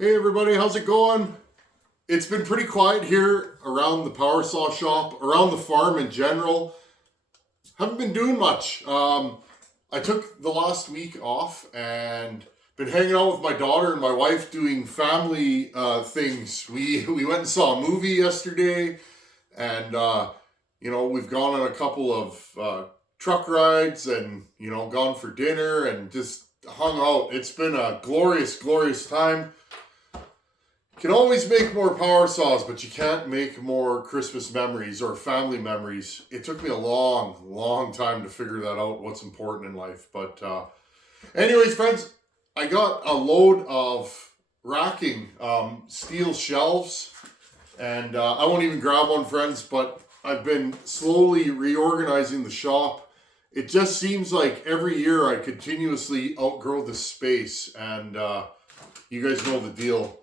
Hey everybody, how's it going? It's been pretty quiet here around the power saw shop, around the farm in general. Haven't been doing much. I took the last week off and been hanging out with my daughter and my wife doing family things. We went and saw a movie yesterday, and we've gone on a couple of truck rides and gone for dinner and just hung out. It's been a glorious time. Can always make more power saws, but you can't make more Christmas memories or family memories. It took me a long time to figure that out, what's important in life. But anyways, friends, I got a load of racking, steel shelves, and I won't even grab one, friends, but I've been slowly reorganizing the shop. It just seems like every year I continuously outgrow the space, and you guys know the deal.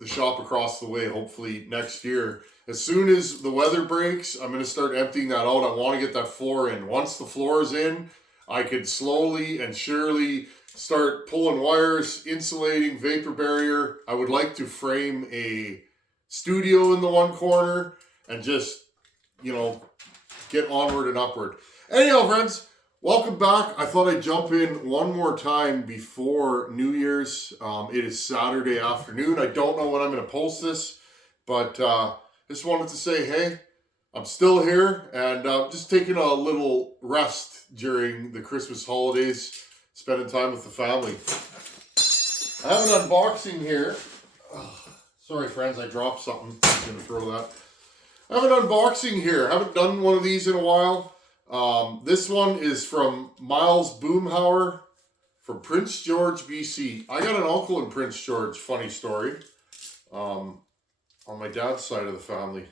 The shop across the way, hopefully next year, as soon as the weather breaks, I'm going to start emptying that out. I want to get that floor in. Once the floor is in, I could slowly and surely start pulling wires, insulating, vapor barrier. I would like to frame a studio in the one corner and just, get onward and upward. Anyhow, friends, welcome back. I thought I'd jump in one more time before New Year's. It is Saturday afternoon. I don't know when I'm going to post this, but just wanted to say, hey, I'm still here and just taking a little rest during the Christmas holidays, spending time with the family. I have an unboxing here. Oh, sorry, friends, I dropped something. I'm going to throw that. I have an unboxing here. I haven't done one of these in a while. This one is from Miles Boomhauer from Prince George, BC. I got an uncle in Prince George, funny story, on my dad's side of the family.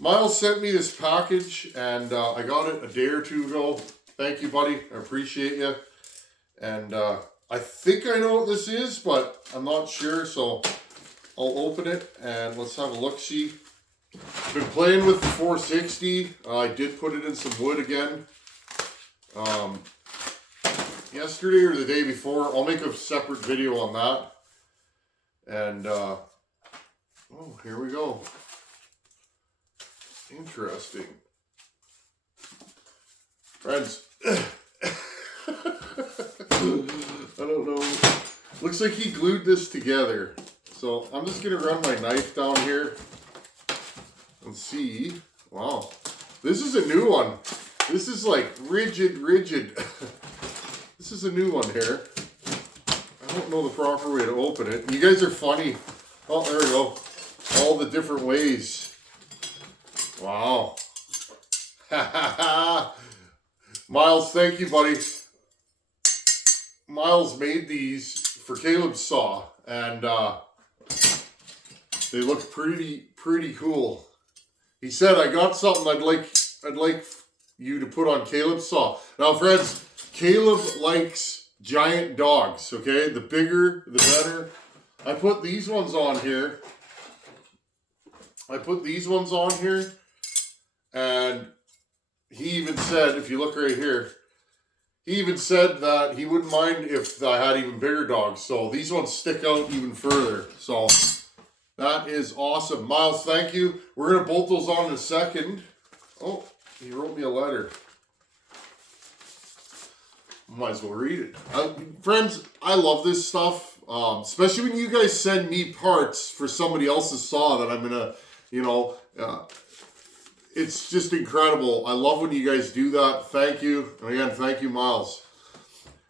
Miles sent me this package, and I got it a day or two ago. Thank you, buddy. I appreciate you. And I think I know what this is, but I'm not sure, so I'll open it, and let's have a look-see. Been playing with the 460. I did put it in some wood again. Yesterday or the day before. I'll make a separate video on that. And, oh, here we go. Interesting. Friends. I don't know. Looks like he glued this together. So I'm just going to run my knife down here. And see, wow, this is a new one. This is like rigid. This is a new one here. I don't know the proper way to open it. You guys are funny. Oh, there we go. All the different ways. Wow. Miles, thank you, buddy. Miles made these for Caleb's saw, and they look pretty cool. He said, I got something I'd like you to put on Caleb's saw. Now, friends, Caleb likes giant dogs, okay? The bigger, the better. I put these ones on here. And he even said, if you look right here, he even said that he wouldn't mind if I had even bigger dogs. So these ones stick out even further. So that is awesome. Miles, thank you. We're going to bolt those on in a second. Oh, he wrote me a letter. Might as well read it. Friends, I love this stuff. Especially when you guys send me parts for somebody else's saw that I'm going to, it's just incredible. I love when you guys do that. Thank you. And again, thank you, Miles.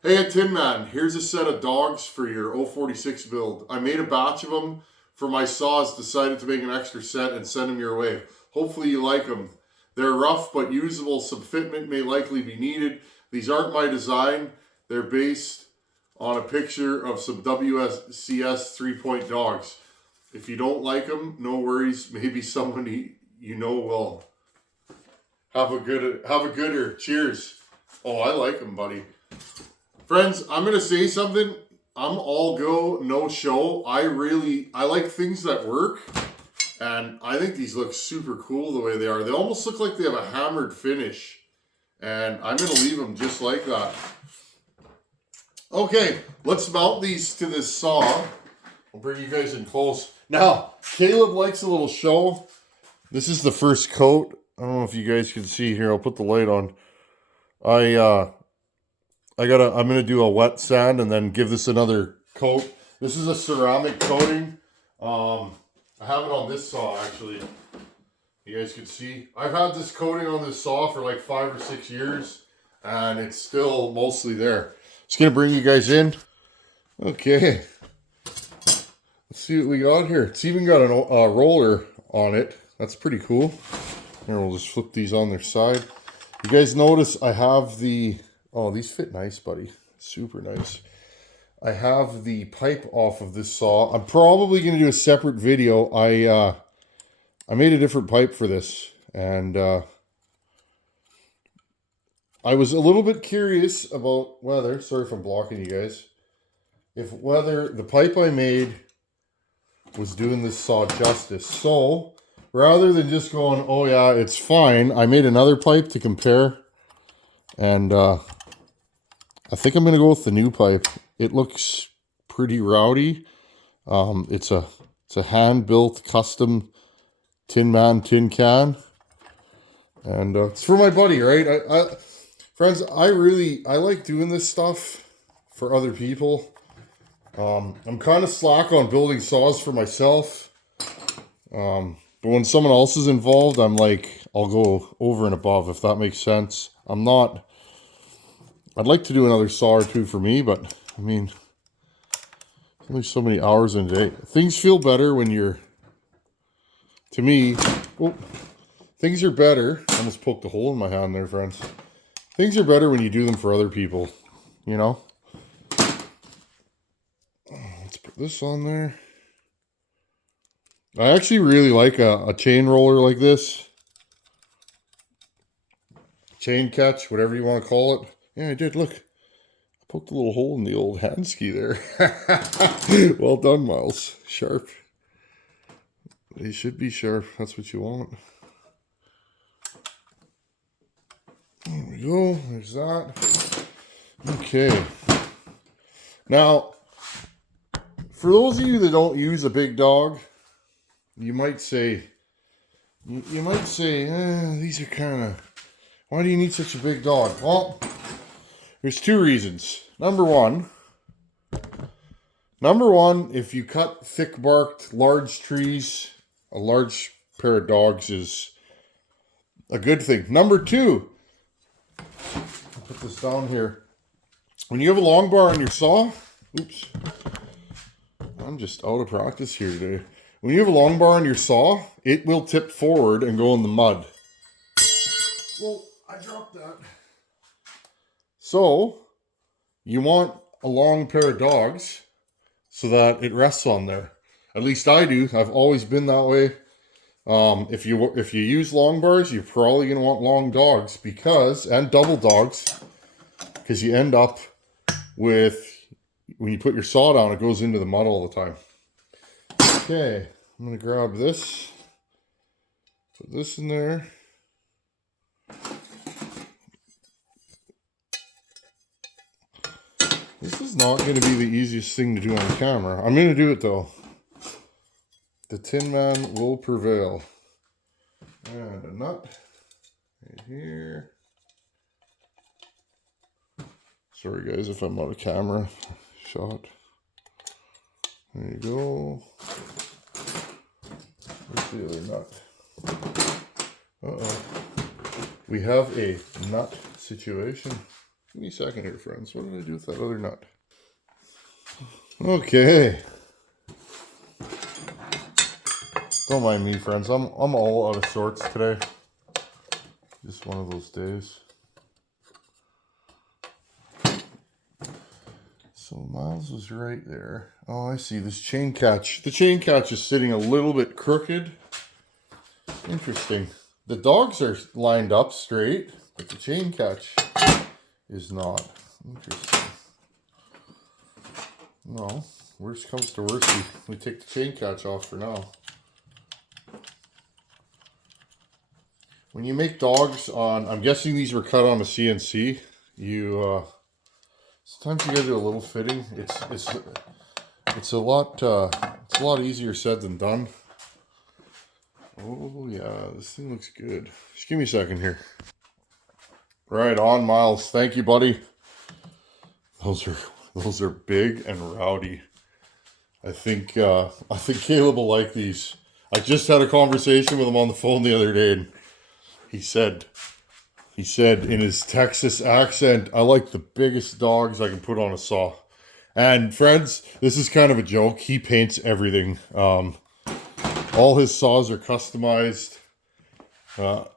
Hey, Tin Man, here's a set of dogs for your 046 build. I made a batch of them for my saws, decided to make an extra set and send them your way. Hopefully you like them. They're rough but usable. Some fitment may likely be needed. These aren't my design. They're based on a picture of some WCS 3-point dogs. If you don't like them, no worries. Maybe somebody you know will. Have a gooder. Cheers. Oh, I like them, buddy. Friends, I'm going to say something. I'm all go, no show. I like things that work, and I think these look super cool the way they are. They almost look like they have a hammered finish, and I'm going to leave them just like that. Okay, let's mount these to this saw. I'll bring you guys in close. Now, Caleb likes a little show. This is the first coat. I don't know if you guys can see here. I'll put the light on. I'm gonna do a wet sand and then give this another coat. This is a ceramic coating. I have it on this saw actually. You guys can see. I've had this coating on this saw for like 5 or 6 years, and it's still mostly there. Just gonna bring you guys in. Okay. Let's see what we got here. It's even got a roller on it. That's pretty cool. Here, we'll just flip these on their side. You guys notice I have the... Oh, these fit nice, buddy. Super nice. I have the pipe off of this saw. I'm probably going to do a separate video. I made a different pipe for this. And I was a little bit curious about whether... Sorry if I'm blocking you guys. If whether the pipe I made was doing this saw justice. So, rather than just going, oh yeah, it's fine, I made another pipe to compare. And I think I'm going to go with the new pipe. It looks pretty rowdy. It's a hand-built custom Tin Man tin can. And it's for my buddy, right? Friends, I like doing this stuff for other people. I'm kind of slack on building saws for myself. But when someone else is involved, I'm like, I'll go over and above, if that makes sense. I'd like to do another saw or two for me, but I mean, only so many hours in a day. Things feel better when you're, to me, things are better. I almost poked a hole in my hand there, friends. Things are better when you do them for other people, you know? Let's put this on there. I actually really like a chain roller like this. Chain catch, whatever you want to call it. Yeah, I did. Look. I poked a little hole in the old husky there. Well done, Miles. Sharp. They should be sharp. That's what you want. There we go. There's that. Okay. Now, for those of you that don't use a big dog, you might say, these are kind of, why do you need such a big dog? Well, there's two reasons. Number one, if you cut thick-barked large trees, a large pair of dogs is a good thing. Number two, I'll put this down here. When you have a long bar on your saw, oops, I'm just out of practice here today. When you have a long bar on your saw, it will tip forward and go in the mud. Well, I dropped that. So, you want a long pair of dogs so that it rests on there. At least I do. I've always been that way. If you use long bars, you're probably going to want long dogs and double dogs, because you end up with, when you put your saw down, it goes into the mud all the time. Okay, I'm going to grab this, put this in there. This is not going to be the easiest thing to do on camera. I'm going to do it though. The Tin Man will prevail. And a nut right here. Sorry guys if I'm out of camera shot. There you go. Where's the other nut? Uh-oh. We have a nut situation. Give me a second here, friends. What did I do with that other nut? Okay. Don't mind me, friends. I'm all out of sorts today. Just one of those days. So Miles was right there. Oh, I see this chain catch. The chain catch is sitting a little bit crooked. Interesting. The dogs are lined up straight, but the chain catch is not. Interesting. No, worst comes to worst, we take the chain catch off for now. When you make dogs on, I'm guessing these were cut on a CNC. Sometimes you gotta do a little fitting. It's a lot easier said than done. Oh yeah, this thing looks good. Just give me a second here. Right on, Miles. Thank you, buddy. Those are big and rowdy. I think Caleb will like these. I just had a conversation with him on the phone the other day, and he said in his Texas accent, "I like the biggest dogs I can put on a saw." And friends, this is kind of a joke. He paints everything. All his saws are customized. The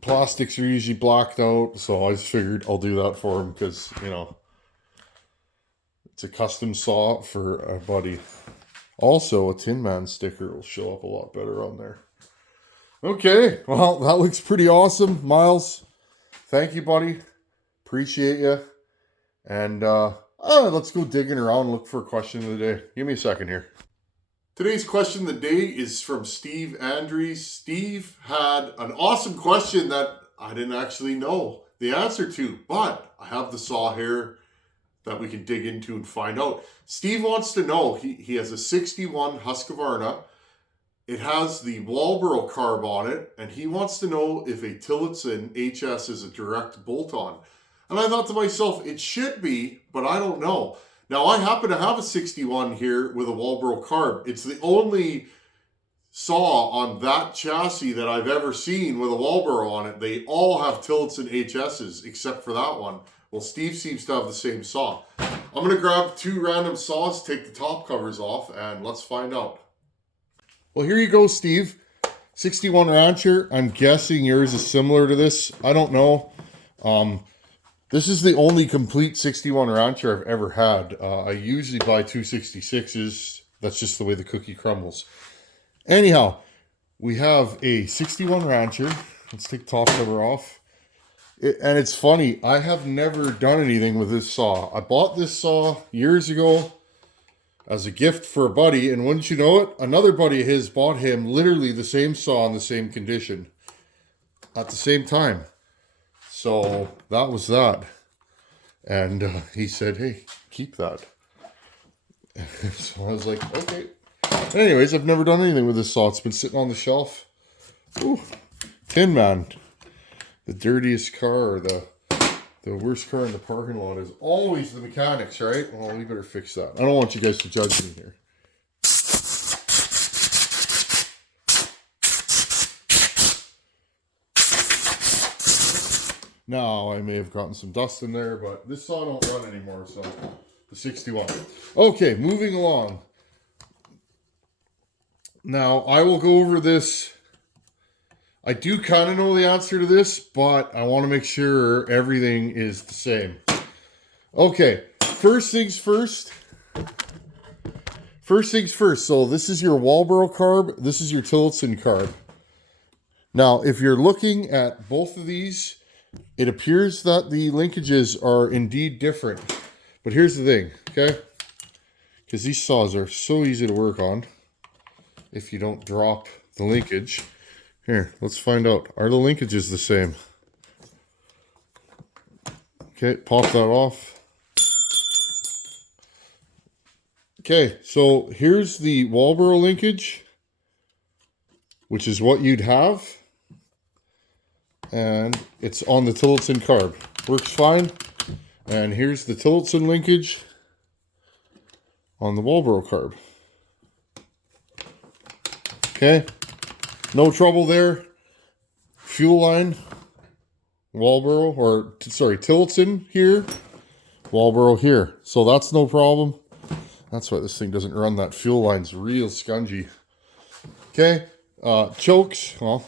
plastics are usually blacked out, so I just figured I'll do that for him because, you know, it's a custom saw for a buddy. Also, a Tin Man sticker will show up a lot better on there. Okay, well, that looks pretty awesome, Miles. Thank you, buddy. Appreciate you. And let's go digging around and look for a question of the day. Give me a second here. Today's question of the day is from Steve Andrews. Steve had an awesome question that I didn't actually know the answer to, but I have the saw here that we can dig into and find out. Steve wants to know, he has a 61 Husqvarna. It has the Walbro carb on it, and he wants to know if a Tillotson HS is a direct bolt-on. And I thought to myself, it should be, but I don't know. Now, I happen to have a 61 here with a Walbro carb. It's the only saw on that chassis that I've ever seen with a Walbro on it. They all have Tillotson HSs except for that one. Well, Steve seems to have the same saw. I'm going to grab two random saws, take the top covers off, and let's find out. Well, here you go, Steve. 61 Rancher. I'm guessing yours is similar to this. I don't know. This is the only complete 61 Rancher I've ever had. I usually buy 266s. That's just the way the cookie crumbles. Anyhow, we have a 61 Rancher. Let's take the top cover off. And it's funny, I have never done anything with this saw. I bought this saw years ago as a gift for a buddy, and wouldn't you know it, another buddy of his bought him literally the same saw in the same condition at the same time. So that was that. And he said, "Hey, keep that." So I was like, okay. Anyways, I've never done anything with this saw. It's been sitting on the shelf. Ooh, Tin Man. The dirtiest car, or the worst car in the parking lot is always the mechanics, right? Well, we better fix that. I don't want you guys to judge me here. Now, I may have gotten some dust in there, but this saw don't run anymore, so the 61. Okay, moving along. Now, I will go over this. I do kind of know the answer to this, but I want to make sure everything is the same. Okay, first things first. First things first. So this is your Walbro carb. This is your Tillotson carb. Now, if you're looking at both of these, it appears that the linkages are indeed different. But here's the thing, okay? Because these saws are so easy to work on if you don't drop the linkage. Here, let's find out. Are the linkages the same? Okay, pop that off. Okay, so here's the Walbro linkage, which is what you'd have. And it's on the Tillotson carb. Works fine. And here's the Tillotson linkage on the Walbro carb. Okay. No trouble there. Fuel line. Walbro, or sorry, Tillotson here. Walbro here. So that's no problem. That's why this thing doesn't run. That fuel line's real scungy. Okay. Chokes. Well.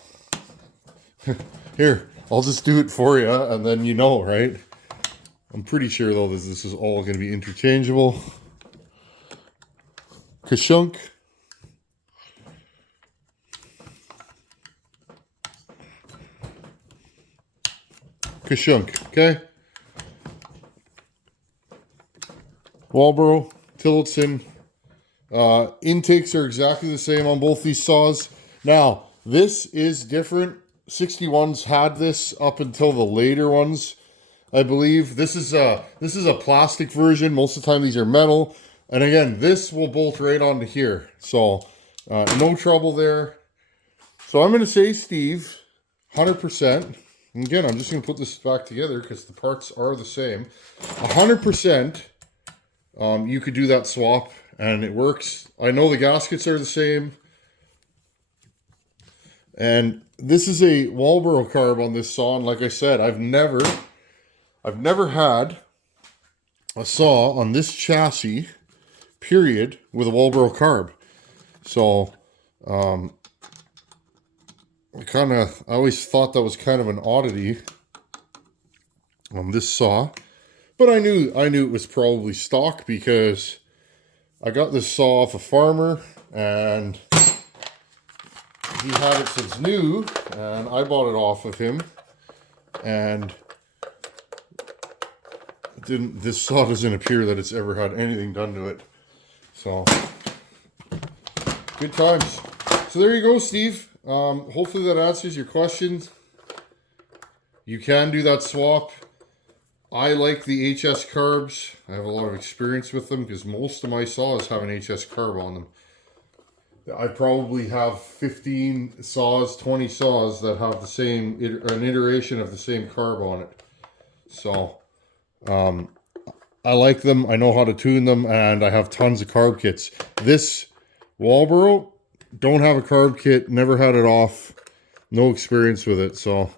Here, I'll just do it for you, and then you know, right? I'm pretty sure, though, this is all going to be interchangeable. Kashunk. Kashunk, okay? Walbro, Tillotson. Intakes are exactly the same on both these saws. Now, this is different. 61s had this up until the later ones. I believe. This is a plastic version. Most of the time these are metal. And again, this will bolt right onto here. So no trouble there. So I'm going to say, Steve, 100%. And again, I'm just going to put this back together because the parts are the same. 100%, you could do that swap and it works. I know the gaskets are the same. And this is a Walbro carb on this saw. And like I said, I've never had a saw on this chassis, period, with a Walbro carb. So, I always thought that was kind of an oddity on this saw, but I knew it was probably stock because I got this saw off a farmer and he had it since new, and I bought it off of him, and this saw doesn't appear that it's ever had anything done to it. So good times. So there you go, Steve. Hopefully that answers your questions. You can do that swap. I like the HS carbs. I have a lot of experience with them because most of my saws have an HS carb on them. I probably have 15 saws, 20 saws that have the same, an iteration of the same carb on it. So, I like them. I know how to tune them, and I have tons of carb kits. This Walbro, don't have a carb kit, never had it off, no experience with it. So,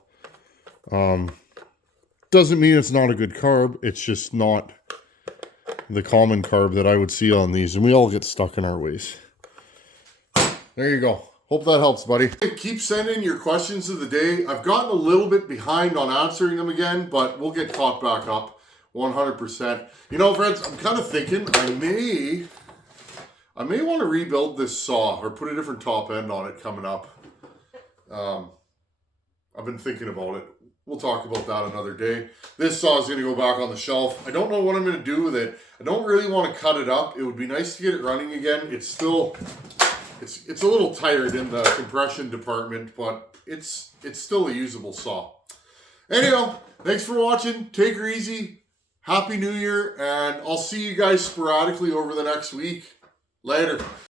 doesn't mean it's not a good carb. It's just not the common carb that I would see on these, and we all get stuck in our ways. There you go. Hope that helps, buddy. Keep sending your questions of the day. I've gotten a little bit behind on answering them again, but we'll get caught back up 100%. You know, friends, I'm kind of thinking I may want to rebuild this saw or put a different top end on it coming up. I've been thinking about it. We'll talk about that another day. This saw is going to go back on the shelf. I don't know what I'm going to do with it. I don't really want to cut it up. It would be nice to get it running again. It's still... It's a little tired in the compression department, but it's still a usable saw. Anyhow, thanks for watching. Take her easy. Happy New Year, and I'll see you guys sporadically over the next week. Later.